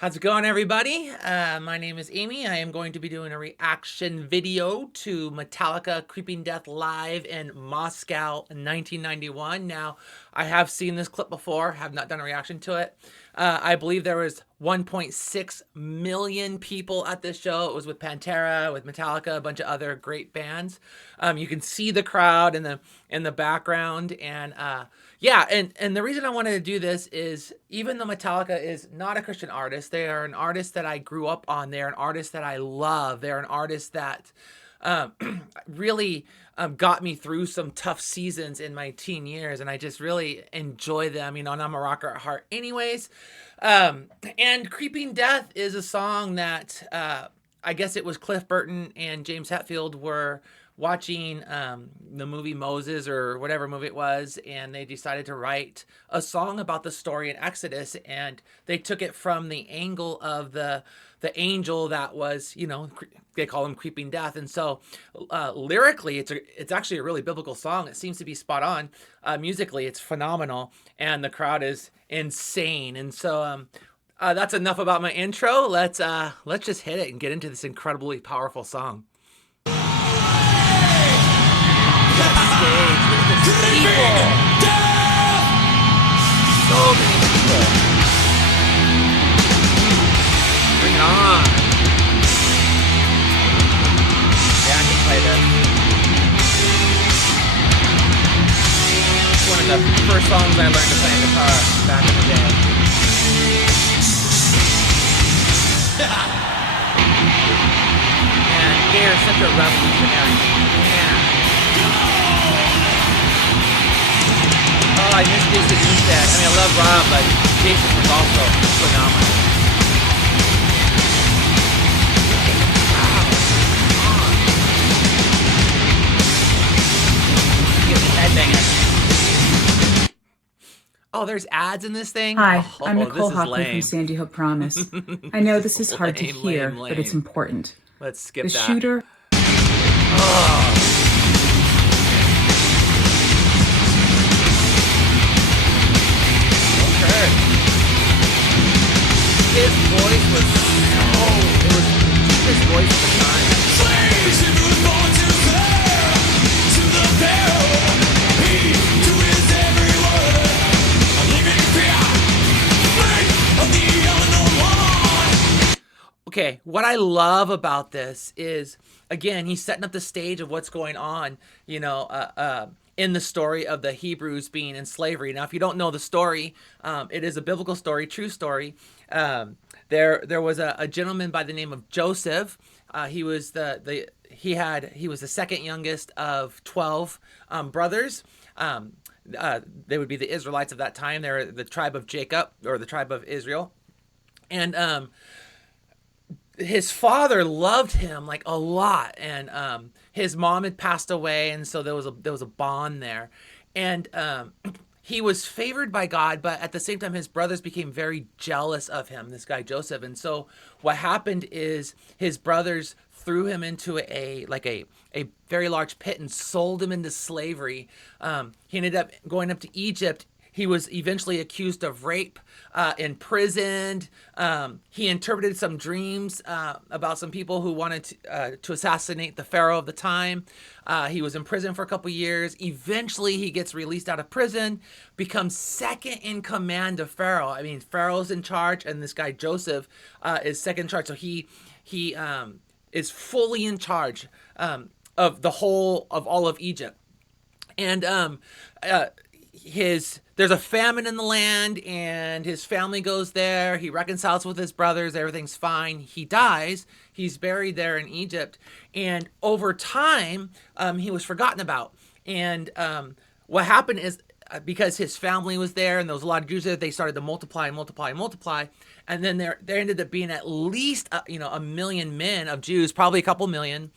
How's it going, everybody? My name is Amie. I am going to be doing a reaction video to Metallica Creeping Death Live in Moscow 1991. Now, I have seen this clip before, have not done a reaction to it. I believe there was 1.6 million people at this show. It was with Pantera, with Metallica, a bunch of other great bands. You can see the crowd in the background, and yeah, and the reason I wanted to do this is even though Metallica is not a Christian artist, they are an artist that I grew up on. They're an artist that I love. They're an artist that um, really got me through some tough seasons in my teen years, and I just really enjoy them. You know, and I'm a rocker at heart, anyways. And "Creeping Death" is a song that I guess it was Cliff Burton and James Hetfield were watching the movie Moses or whatever movie it was, and they decided to write a song about the story in Exodus, and they took it from the angle of the angel that was, you know, they call him Creeping Death. And so lyrically, it's actually a really biblical song. It seems to be spot on. Musically, it's phenomenal, and the crowd is insane. And so that's enough about my intro. Let's just hit it and get into this incredibly powerful song. Stage. Look at this people. So many people. Bring it on. Yeah, I can play this. It's one of the first songs I learned to play in guitar back in the day. And they're such a revolutionary band. Oh, I miss Jason Newsted. I mean, I love Rob, but Jason was also phenomenal. Give me headbanging. Oh, there's ads in this thing? Hi, Oh, I'm Nicole this is Hockley lame. from Sandy Hook Promise. I know this is hard to Lame, hear, lame, but it's lame. important. Let's skip The that. shooter. Oh. Okay. His voice was it was his voice at the time. Okay, what I love about this is, again, he's setting up the stage of what's going on, you know, in the story of the Hebrews being in slavery. Now, if you don't know the story, it is a biblical story, true story. There was a gentleman by the name of Joseph. He was he was the second youngest of 12 brothers. They would be the Israelites of that time. They're the tribe of Jacob, or the tribe of Israel, and his father loved him like a lot, and his mom had passed away, and so there was a bond there, and he was favored by God, but at the same time his brothers became very jealous of him, this guy Joseph. And so what happened is his brothers threw him into a very large pit and sold him into slavery. He ended up going up to Egypt. He was eventually accused of rape, imprisoned. He interpreted some dreams about some people who wanted to assassinate the pharaoh of the time. He was in prison for a couple years. Eventually, he gets released out of prison, becomes second in command of Pharaoh. I mean, Pharaoh's in charge, and this guy Joseph is second in charge. So he is fully in charge of all of Egypt. And there's a famine in the land, and his family goes there. He reconciles with his brothers. Everything's fine. He dies. He's buried there in Egypt. And over time, he was forgotten about. And what happened is, because his family was there and there was a lot of Jews there, they started to multiply and multiply and multiply. And then there ended up being at least a million men of Jews, probably a couple million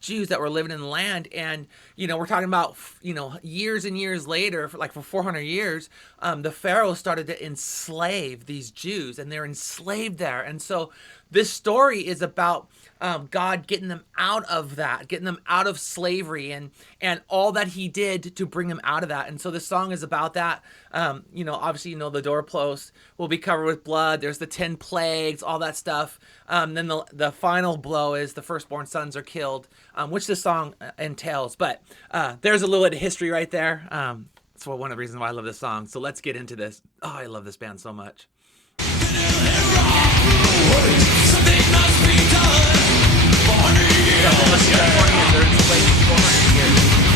Jews that were living in the land. And we're talking about years and years later, for 400 years, the Pharaoh started to enslave these Jews, and they're enslaved there. And so this story is about God getting them out of that, getting them out of slavery, and all that He did to bring them out of that. And so this song is about that. Obviously, the doorpost will be covered with blood. There's the 10 plagues, all that stuff. Then the final blow is the firstborn sons are killed, which this song entails. But there's a little bit of history right there. That's one of the reasons why I love this song. So let's get into this. Oh, I love this band so much.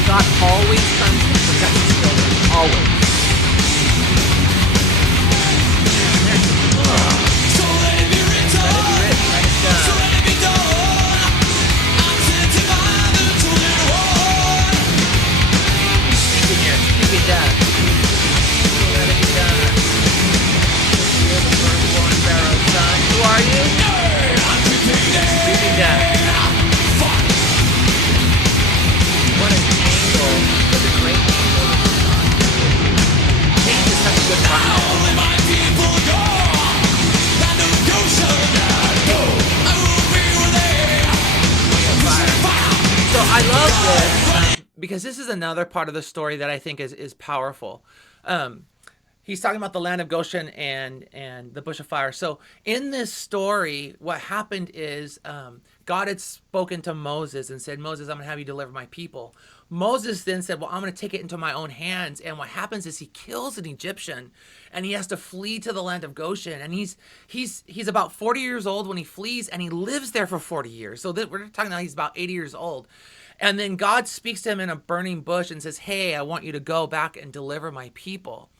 God always comes to protect His children. Always. So let it be written. Let it done. So let it be done. I'm sent to by the chosen one. Speaking here, speaking death. So let it be done. You're the firstborn Pharaoh's son. Who are you? I'm speaking death. What an angel. What a great angel. Change is such a good time. Only my people go. That no Goshen. Go. I will be with them. So I love this because this is another part of the story that I think is powerful. He's talking about the land of Goshen and the bush of fire. So in this story, what happened is God had spoken to Moses and said, Moses, I'm going to have you deliver my people. Moses then said, well, I'm going to take it into my own hands. And what happens is he kills an Egyptian and he has to flee to the land of Goshen. And he's about 40 years old when he flees, and he lives there for 40 years. So we're talking about he's about 80 years old. And then God speaks to him in a burning bush and says, hey, I want you to go back and deliver my people.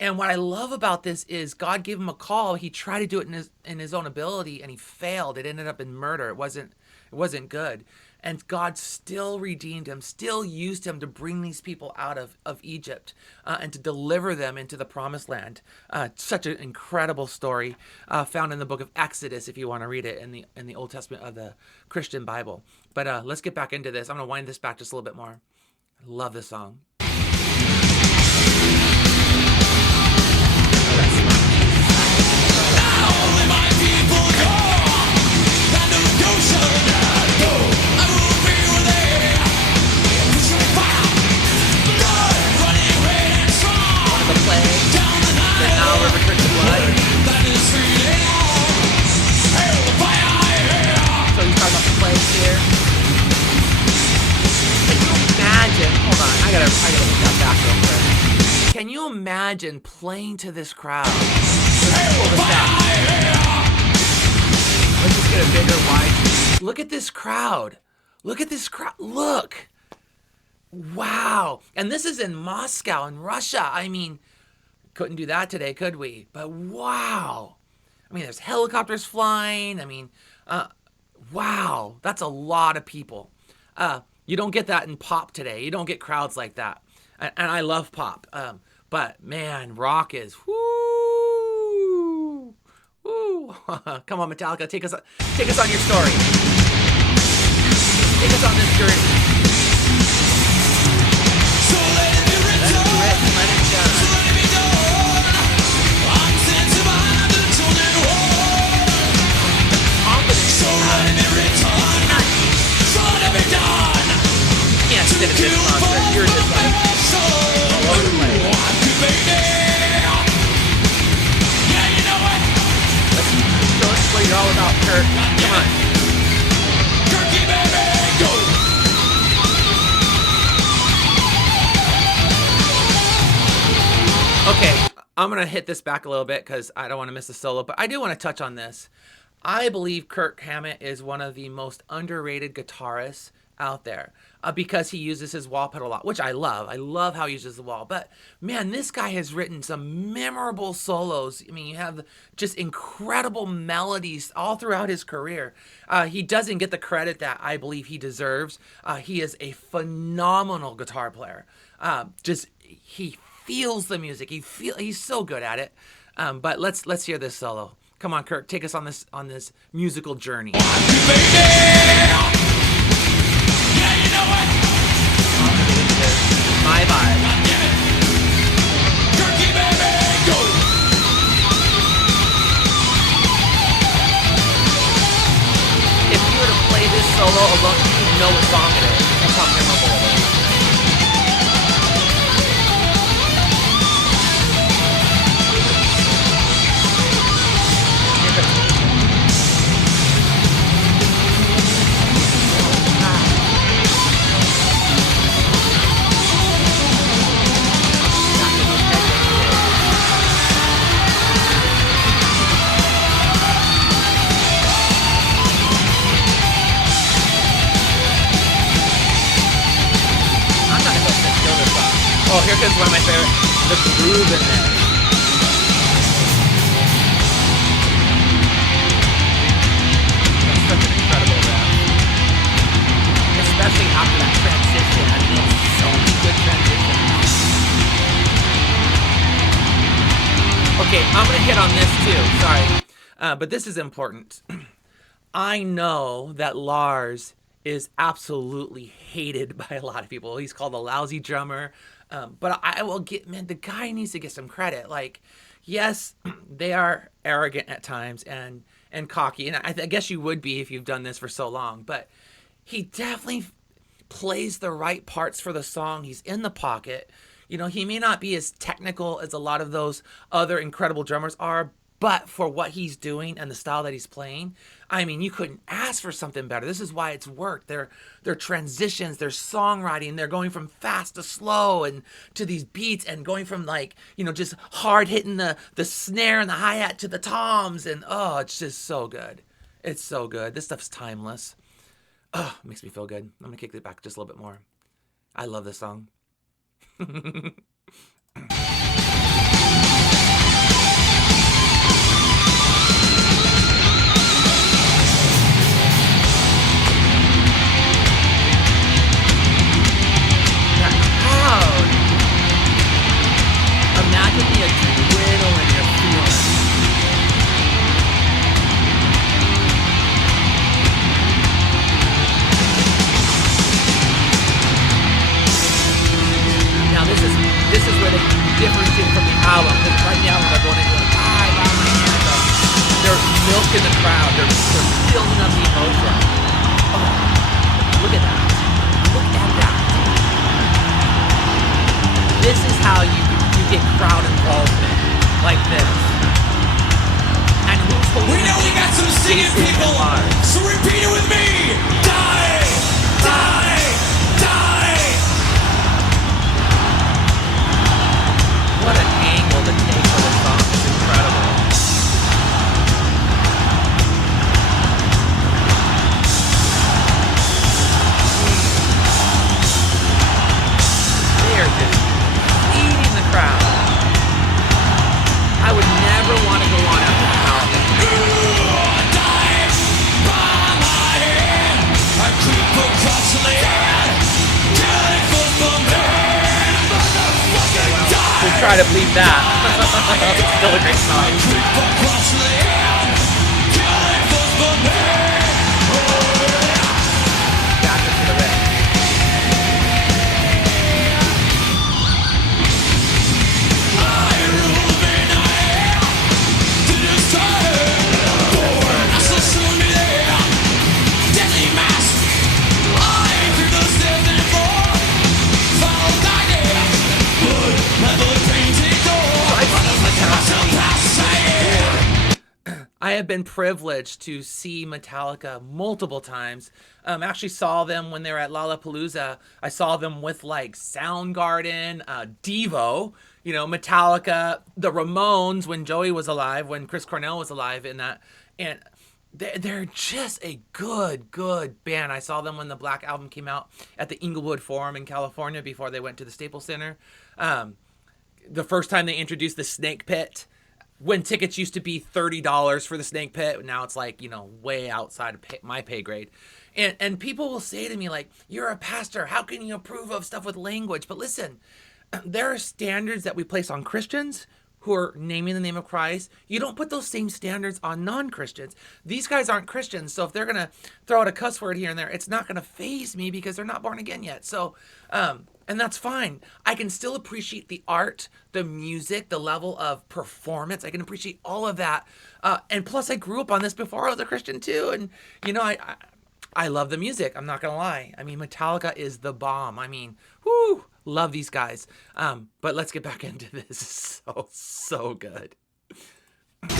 And what I love about this is God gave him a call. He tried to do it in his own ability, and he failed. It ended up in murder. It wasn't good. And God still redeemed him, still used him to bring these people out of Egypt and to deliver them into the promised land. Such an incredible story found in the book of Exodus, if you want to read it in the Old Testament of the Christian Bible. But let's get back into this. I'm going to wind this back just a little bit more. I love this song. Can you imagine playing to this crowd? Let's just get a bigger wide. Look at this crowd. Look at this crowd. Look. Wow. And this is in Moscow, in Russia. I mean, couldn't do that today, could we? But wow. I mean, there's helicopters flying. I mean, wow. That's a lot of people. You don't get that in pop today. You don't get crowds like that. And I love pop. But man, rock is whoo. Woo. Come on, Metallica, take us on your story. Take us on this journey. So let it be written, let it be done. So let it be done. I'm sent to by the chosen one. Confidence. So let it be written. So let it be done. You can't sit at this concert. You're just like all over the place. What you're all about, Kirk. Come on. Kirky baby, go. Okay, I'm going to hit this back a little bit because I don't want to miss the solo, but I do want to touch on this. I believe Kirk Hammett is one of the most underrated guitarists out there because he uses his wall pedal a lot, which I love. I love how he uses the wall. But man, this guy has written some memorable solos. I mean, you have just incredible melodies all throughout his career. He doesn't get the credit that I believe he deserves. He is a phenomenal guitar player. He feels the music. He's so good at it. But let's hear this solo. Come on, Kirk, take us on this musical journey. My vibe. Kirky baby, go. If you were to play solo alone, you know what song it is. That's how memorable it is. Oh, here comes one of my favorite, the groove in there. That's such an incredible riff. Especially after that transition. I mean, it's so many good transitions. Okay, I'm going to hit on this too. Sorry. But this is important. I know that Lars is absolutely hated by a lot of people. He's called a lousy drummer. But I will get, man, the guy needs to get some credit. Like, yes, they are arrogant at times and cocky. And I guess you would be if you've done this for so long. But he definitely plays the right parts for the song. He's in the pocket. You know, he may not be as technical as a lot of those other incredible drummers are, but for what he's doing and the style that he's playing, I mean, you couldn't ask for something better. This is why it's worked. Their transitions, their songwriting, they're going from fast to slow and to these beats and going from like, you know, just hard hitting the snare and the hi-hat to the toms. And oh, it's just so good. It's so good. This stuff's timeless. Oh, it makes me feel good. I'm going to kick it back just a little bit more. I love this song. Imagine the adrenaline you're feeling. Now this is where they differentiate from the album. Because right now they're going into like, my hand. They're milking the crowd. They're building up the emotion. Oh, look at that. Look at that. This is how you get crowd involvement like this. And who's holding We know we got some singing people, so repeat it with me. Die, die, die. What an angle to take for the song. It's incredible. They are just eating the crowd. I would never want to go on after the album. Die by my hand. I creep across the land. Killing football man. Motherfucking die. We'll try to bleep that. It's still a great I song. creep across the land. Killing football man. Back into the riff. I have been privileged to see Metallica multiple times. Actually saw them when they were at Lollapalooza. I saw them with like Soundgarden, Devo, you know, Metallica, the Ramones when Joey was alive, when Chris Cornell was alive in that. And they're just a good band. I saw them when the Black Album came out at the Inglewood Forum in California before they went to the Staples Center. The first time they introduced the Snake Pit, when tickets used to be $30 for the Snake Pit, now it's like, you know, way outside of my pay grade. And people will say to me like, you're a pastor, how can you approve of stuff with language? But listen, there are standards that we place on Christians who are naming the name of Christ. You don't put those same standards on non-Christians. These guys aren't Christians, so if they're going to throw out a cuss word here and there, it's not going to faze me because they're not born again yet. So, and that's fine. I can still appreciate the art, the music, the level of performance. I can appreciate all of that. And plus, I grew up on this before I was a Christian too. And, you know, I love the music. I'm not going to lie. I mean, Metallica is the bomb. I mean, whoo, love these guys. But let's get back into this. So good. His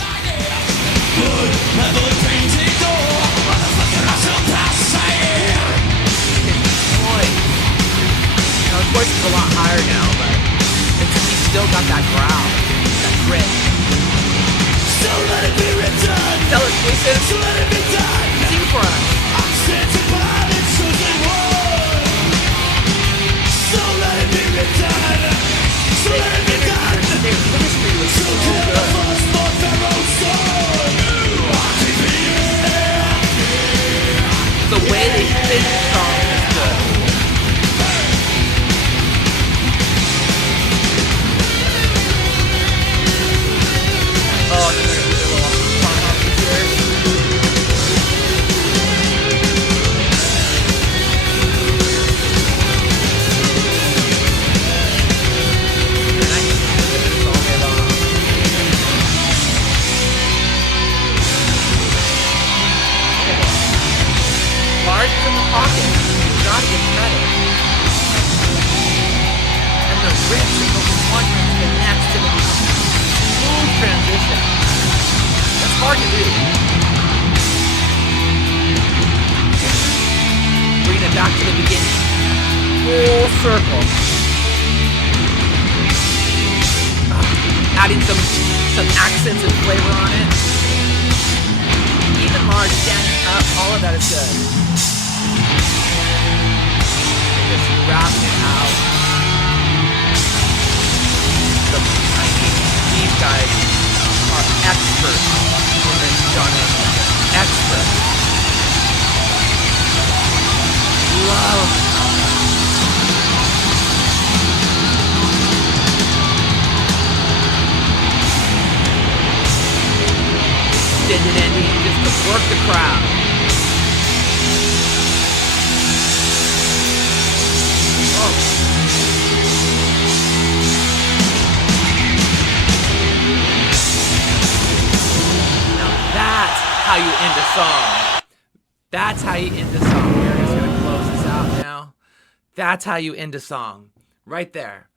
voice is a lot higher now, but he's still got that growl, that grit. So let it be written. Tell us, Jason. So let it be done. Sing for us. I'm sitting by the chosen one. So let it be written. So let it be done. Their chemistry was so Kill the good. firstborn Pharaoh's son. The way they sing the song is good. Oh, there's a little farmhouse here. And I can listen to this all day long. Lars is in the pocket. You gotta get credit. And the riffs that go from one riff to the next to the smooth transition. That's hard to do. Bringing it back to the beginning. Full circle. Adding some accents and flavor on it. Even Lars standing up, all of that is good. Just wrapping it out. I mean, these guys are experts in this genre. Experts. Love. Extended ending just to work the crowd. Oh. Now that's how you end a song. That's how you end a song. We're just gonna close this out now. That's how you end a song. Right there.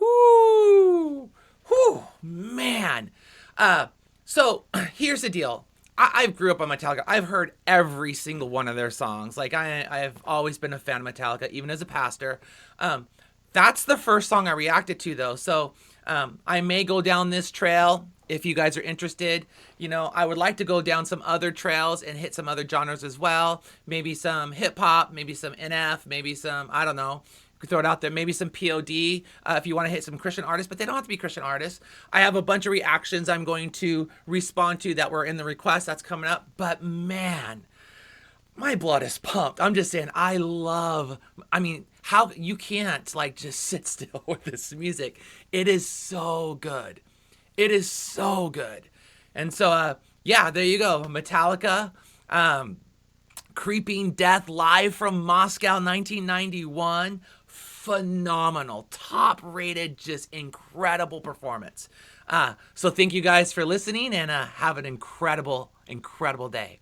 Whoo! Whoo! Man. So here's the deal. I grew up on Metallica. I've heard every single one of their songs. Like I've always been a fan of Metallica, even as a pastor. That's the first song I reacted to, though. So I may go down this trail if you guys are interested. You know, I would like to go down some other trails and hit some other genres as well. Maybe some hip hop, maybe some NF, maybe some, I don't know. Throw it out there. Maybe some POD if you want to hit some Christian artists, but they don't have to be Christian artists. I have a bunch of reactions I'm going to respond to that were in the request that's coming up. But man, my blood is pumped. I'm just saying, I mean, how you can't like just sit still with this music. It is so good. It is so good. And so, yeah, there you go. Metallica, Creeping Death live from Moscow, 1991. Phenomenal, top rated, just incredible performance. So thank you guys for listening and have an incredible day.